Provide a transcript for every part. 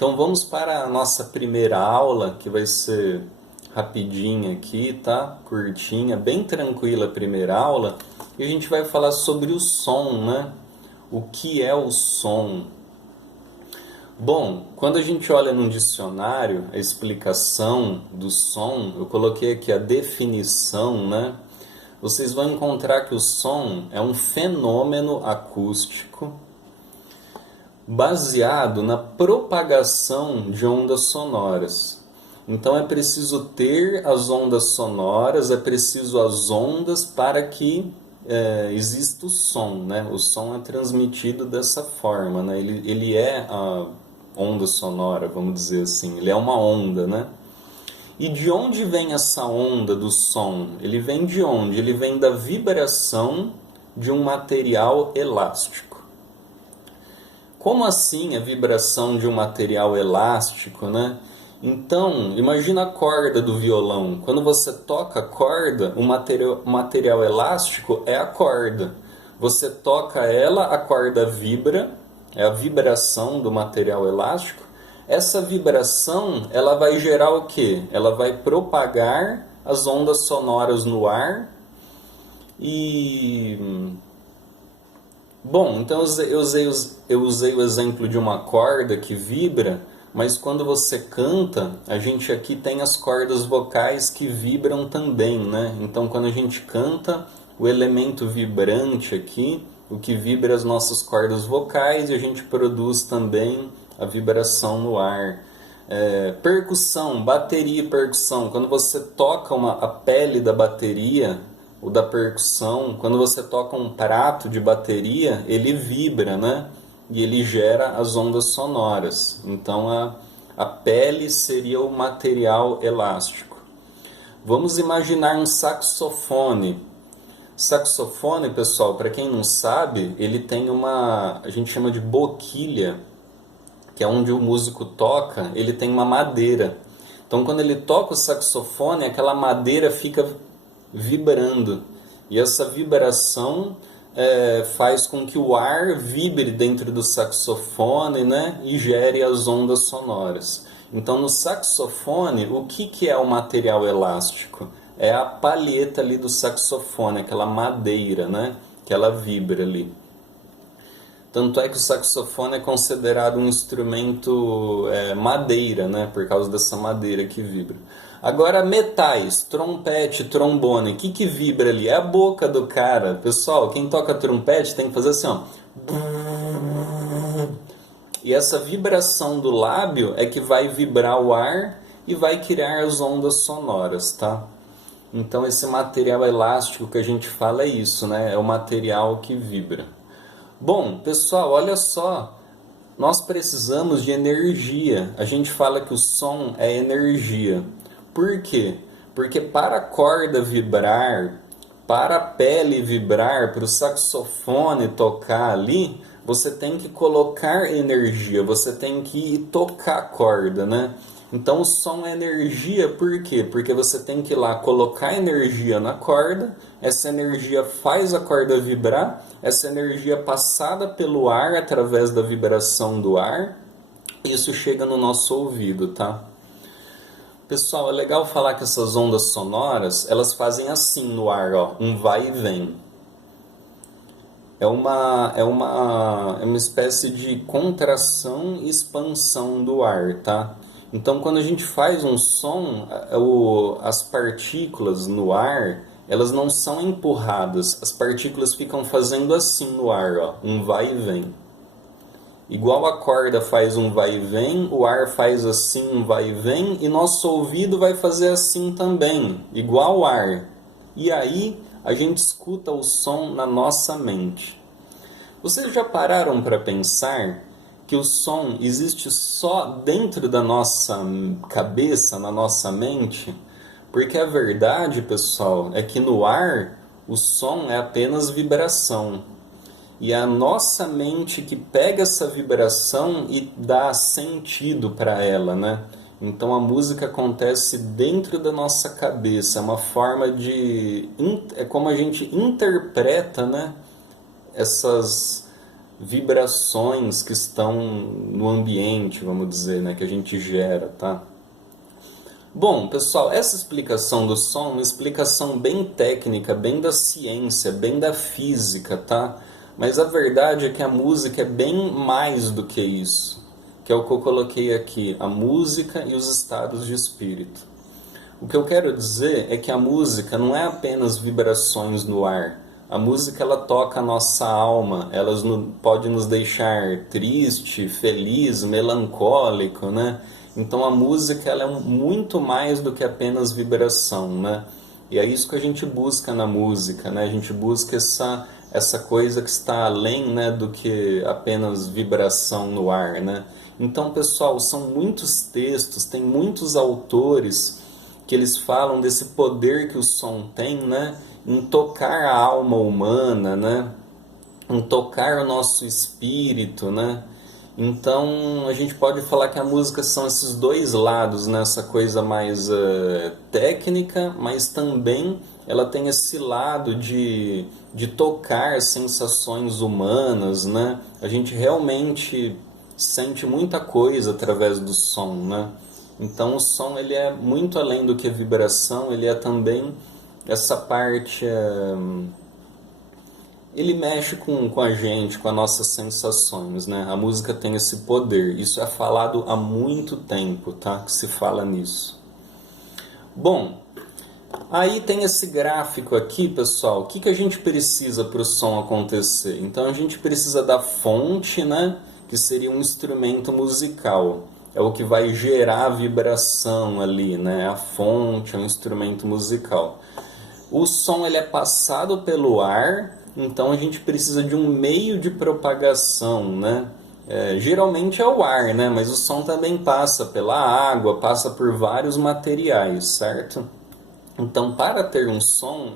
Então vamos para a nossa primeira aula, que vai ser rapidinha aqui, tá? Curtinha, bem tranquila a primeira aula. E a gente vai falar sobre o som, né? O que é o som? Bom, quando a gente olha num dicionário, a explicação do som, eu coloquei aqui a definição, né? Vocês vão encontrar que o som é um fenômeno acústico baseado na propagação de ondas sonoras. Então é preciso ter as ondas sonoras, é preciso as ondas para que exista o som, né? O som é transmitido dessa forma, né? Ele é a onda sonora, vamos dizer assim, ele é uma onda, né? E de onde vem essa onda do som? Ele vem de onde? Ele vem da vibração de um material elástico. Como assim a vibração de um material elástico, né? Então, imagina a corda do violão. Quando você toca a corda, o material elástico é a corda. Você toca ela, a corda vibra, é a vibração do material elástico. Essa vibração, ela vai gerar o quê? Ela vai propagar as ondas sonoras no ar e... Bom, então eu usei o exemplo de uma corda que vibra, mas quando você canta, a gente aqui tem as cordas vocais que vibram também, né? Então quando a gente canta, o elemento vibrante aqui, o que vibra as nossas cordas vocais, e a gente produz também a vibração no ar. Percussão, bateria e percussão. Quando você toca a pele da bateria, ou da percussão, quando você toca um prato de bateria, ele vibra, né? E ele gera as ondas sonoras. Então a pele seria o material elástico. Vamos imaginar um saxofone. Saxofone, pessoal, para quem não sabe, ele tem a gente chama de boquilha, que é onde o músico toca, ele tem uma madeira. Então quando ele toca o saxofone, aquela madeira fica vibrando. E essa vibração faz com que o ar vibre dentro do saxofone, né? E gere as ondas sonoras. Então no saxofone, o que é o material elástico? É a palheta ali do saxofone, aquela madeira, né? Que ela vibra ali. Tanto é que o saxofone é considerado um instrumento madeira, né? Por causa dessa madeira que vibra. Agora, metais, trompete, trombone, o que vibra ali? É a boca do cara. Pessoal, quem toca trompete tem que fazer assim, ó. E essa vibração do lábio é que vai vibrar o ar e vai criar as ondas sonoras, tá? Então, esse material elástico que a gente fala é isso, né? É o material que vibra. Bom, pessoal, olha só, nós precisamos de energia. A gente fala que o som é energia. Por quê? Porque para a corda vibrar, para a pele vibrar, para o saxofone tocar ali, você tem que colocar energia, você tem que tocar a corda, né? Então o som é energia, por quê? Porque você tem que ir lá colocar energia na corda, essa energia faz a corda vibrar, essa energia passada pelo ar através da vibração do ar, isso chega no nosso ouvido, tá? Pessoal, é legal falar que essas ondas sonoras, elas fazem assim no ar, ó, um vai e vem. É uma espécie de contração e expansão do ar, tá? Então, quando a gente faz um som, as partículas no ar, elas não são empurradas. As partículas ficam fazendo assim no ar, ó, um vai e vem. Igual a corda faz um vai e vem, o ar faz assim um vai e vem, e nosso ouvido vai fazer assim também, igual o ar. E aí a gente escuta o som na nossa mente. Vocês já pararam para pensar que o som existe só dentro da nossa cabeça, na nossa mente? Porque a verdade, pessoal, é que no ar o som é apenas vibração. E é a nossa mente que pega essa vibração e dá sentido para ela, né? Então a música acontece dentro da nossa cabeça, é uma forma de... é como a gente interpreta, né? vibrações que estão no ambiente, vamos dizer, né, que a gente gera, tá? Bom, pessoal, essa explicação do som é uma explicação bem técnica, bem da ciência, bem da física, tá? Mas a verdade é que a música é bem mais do que isso, que é o que eu coloquei aqui, a música e os estados de espírito. O que eu quero dizer é que a música não é apenas vibrações no ar. A música, ela toca a nossa alma, ela pode nos deixar triste, feliz, melancólico, né? Então a música, ela é muito mais do que apenas vibração, né? E é isso que a gente busca na música, né? A gente busca essa coisa que está além, né, do que apenas vibração no ar, né? Então, pessoal, são muitos textos, tem muitos autores que eles falam desse poder que o som tem, né, em tocar a alma humana, né, em tocar o nosso espírito, né. Então a gente pode falar que a música são esses dois lados, né, essa coisa mais técnica, mas também ela tem esse lado de tocar sensações humanas, né. A gente realmente sente muita coisa através do som, né. Então o som, ele é muito além do que a vibração, ele é também essa parte, ele mexe com a gente, com as nossas sensações, né? A música tem esse poder, isso é falado há muito tempo, tá? Que se fala nisso. Bom, aí tem esse gráfico aqui, pessoal. O que a gente precisa para o som acontecer? Então a gente precisa da fonte, né? Que seria um instrumento musical. É o que vai gerar a vibração ali, né? A fonte é um instrumento musical. O som, ele é passado pelo ar, então a gente precisa de um meio de propagação, né? Geralmente é o ar, né? Mas o som também passa pela água, passa por vários materiais, certo? Então, para ter um som,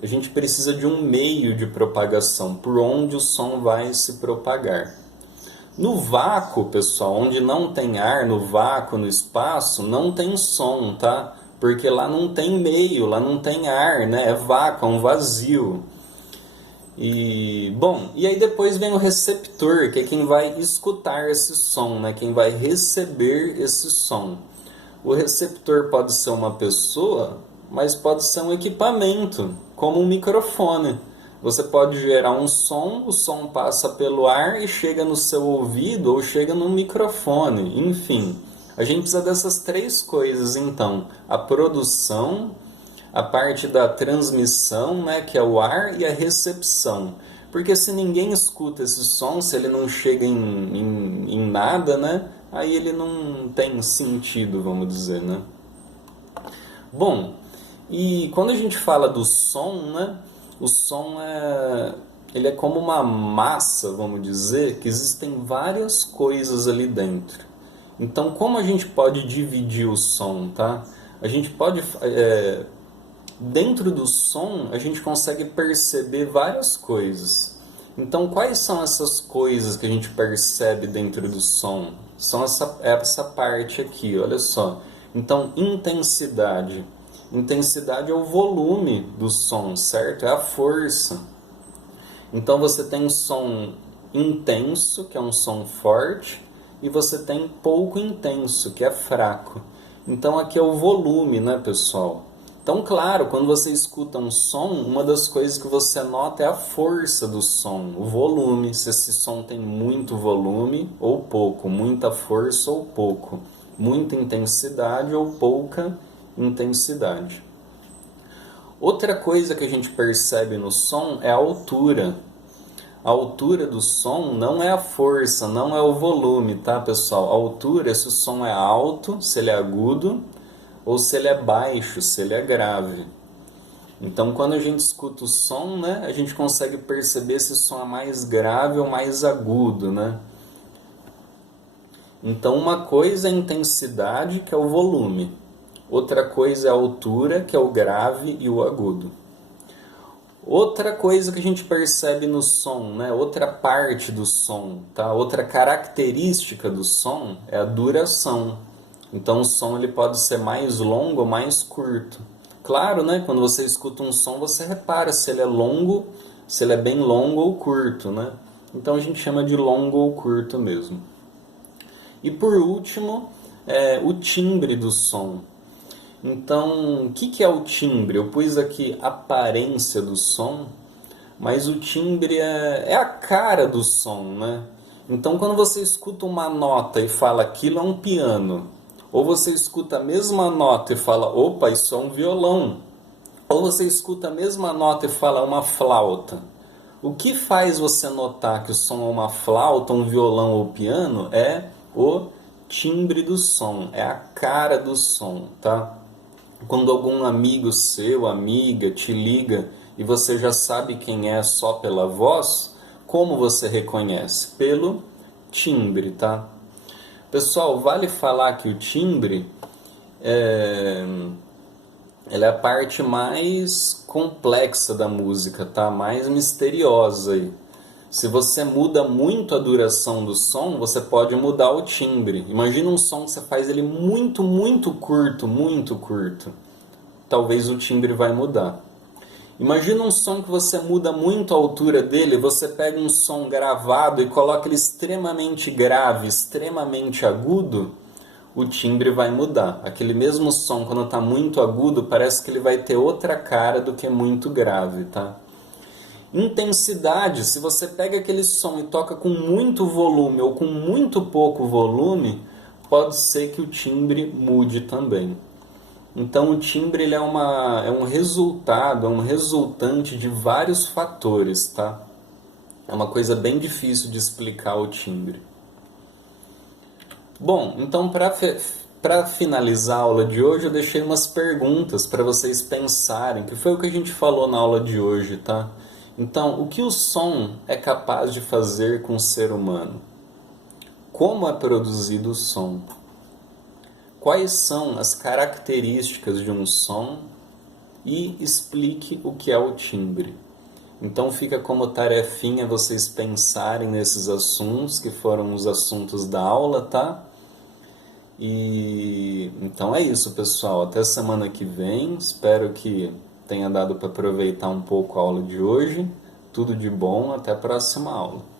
a gente precisa de um meio de propagação, por onde o som vai se propagar. No vácuo, pessoal, onde não tem ar, no vácuo, no espaço, não tem som, tá? Porque lá não tem meio, lá não tem ar, né? É vácuo, é um vazio. E aí depois vem o receptor, que é quem vai escutar esse som, né? Quem vai receber esse som. O receptor pode ser uma pessoa, mas pode ser um equipamento, como um microfone. Você pode gerar um som, o som passa pelo ar e chega no seu ouvido ou chega no microfone, enfim. A gente precisa dessas três coisas, então. A produção, a parte da transmissão, né, que é o ar, e a recepção. Porque se ninguém escuta esse som, se ele não chega em nada, né, aí ele não tem sentido, vamos dizer, né? Bom, e quando a gente fala do som, né, o som ele é como uma massa, vamos dizer, que existem várias coisas ali dentro. Então, como a gente pode dividir o som, tá? A gente pode, dentro do som, a gente consegue perceber várias coisas. Então, quais são essas coisas que a gente percebe dentro do som? São essa parte aqui, olha só. Então, intensidade. Intensidade é o volume do som, certo? É a força. Então você tem um som intenso, que é um som forte, e você tem pouco intenso, que é fraco. Então aqui é o volume, né, pessoal? Então, claro, quando você escuta um som, uma das coisas que você nota é a força do som, o volume, se esse som tem muito volume ou pouco, muita força ou pouco, muita intensidade ou pouca intensidade. Outra coisa que a gente percebe no som é a altura. A altura do som não é a força, não é o volume, tá, pessoal? A altura é se o som é alto, se ele é agudo, ou se ele é baixo, se ele é grave. Então, quando a gente escuta o som, né, a gente consegue perceber se o som é mais grave ou mais agudo, né? Então, uma coisa é a intensidade, que é o volume. Outra coisa é a altura, que é o grave e o agudo. Outra coisa que a gente percebe no som, né? Outra parte do som, tá? Outra característica do som é a duração. Então o som ele pode ser mais longo ou mais curto. Claro, né? Quando você escuta um som, você repara se ele é longo, se ele é bem longo ou curto, né? Então a gente chama de longo ou curto mesmo. E por último, o timbre do som. Então, o que é o timbre? Eu pus aqui aparência do som, mas o timbre é a cara do som, né? Então, quando você escuta uma nota e fala aquilo é um piano, ou você escuta a mesma nota e fala, opa, isso é um violão, ou você escuta a mesma nota e fala é uma flauta. O que faz você notar que o som é uma flauta, um violão ou piano é o timbre do som, é a cara do som, tá? Quando algum amigo seu, amiga, te liga e você já sabe quem é só pela voz, como você reconhece? Pelo timbre, tá? Pessoal, vale falar que o timbre é, ela é a parte mais complexa da música, tá? Mais misteriosa aí. Se você muda muito a duração do som, você pode mudar o timbre. Imagina um som que você faz ele muito, muito curto, muito curto. Talvez o timbre vai mudar. Imagina um som que você muda muito a altura dele, você pega um som gravado e coloca ele extremamente grave, extremamente agudo, o timbre vai mudar. Aquele mesmo som, quando está muito agudo, parece que ele vai ter outra cara do que muito grave, tá? Intensidade, se você pega aquele som e toca com muito volume ou com muito pouco volume, pode ser que o timbre mude também. Então o timbre ele é um resultado, é um resultante de vários fatores, tá? É uma coisa bem difícil de explicar o timbre. Bom, então para finalizar a aula de hoje eu deixei umas perguntas para vocês pensarem, que foi o que a gente falou na aula de hoje, tá? Então, o que o som é capaz de fazer com o ser humano? Como é produzido o som? Quais são as características de um som? E explique o que é o timbre. Então fica como tarefinha vocês pensarem nesses assuntos, que foram os assuntos da aula, tá? E então é isso, pessoal. Até semana que vem. Espero que tenha dado para aproveitar um pouco a aula de hoje. Tudo de bom, até a próxima aula.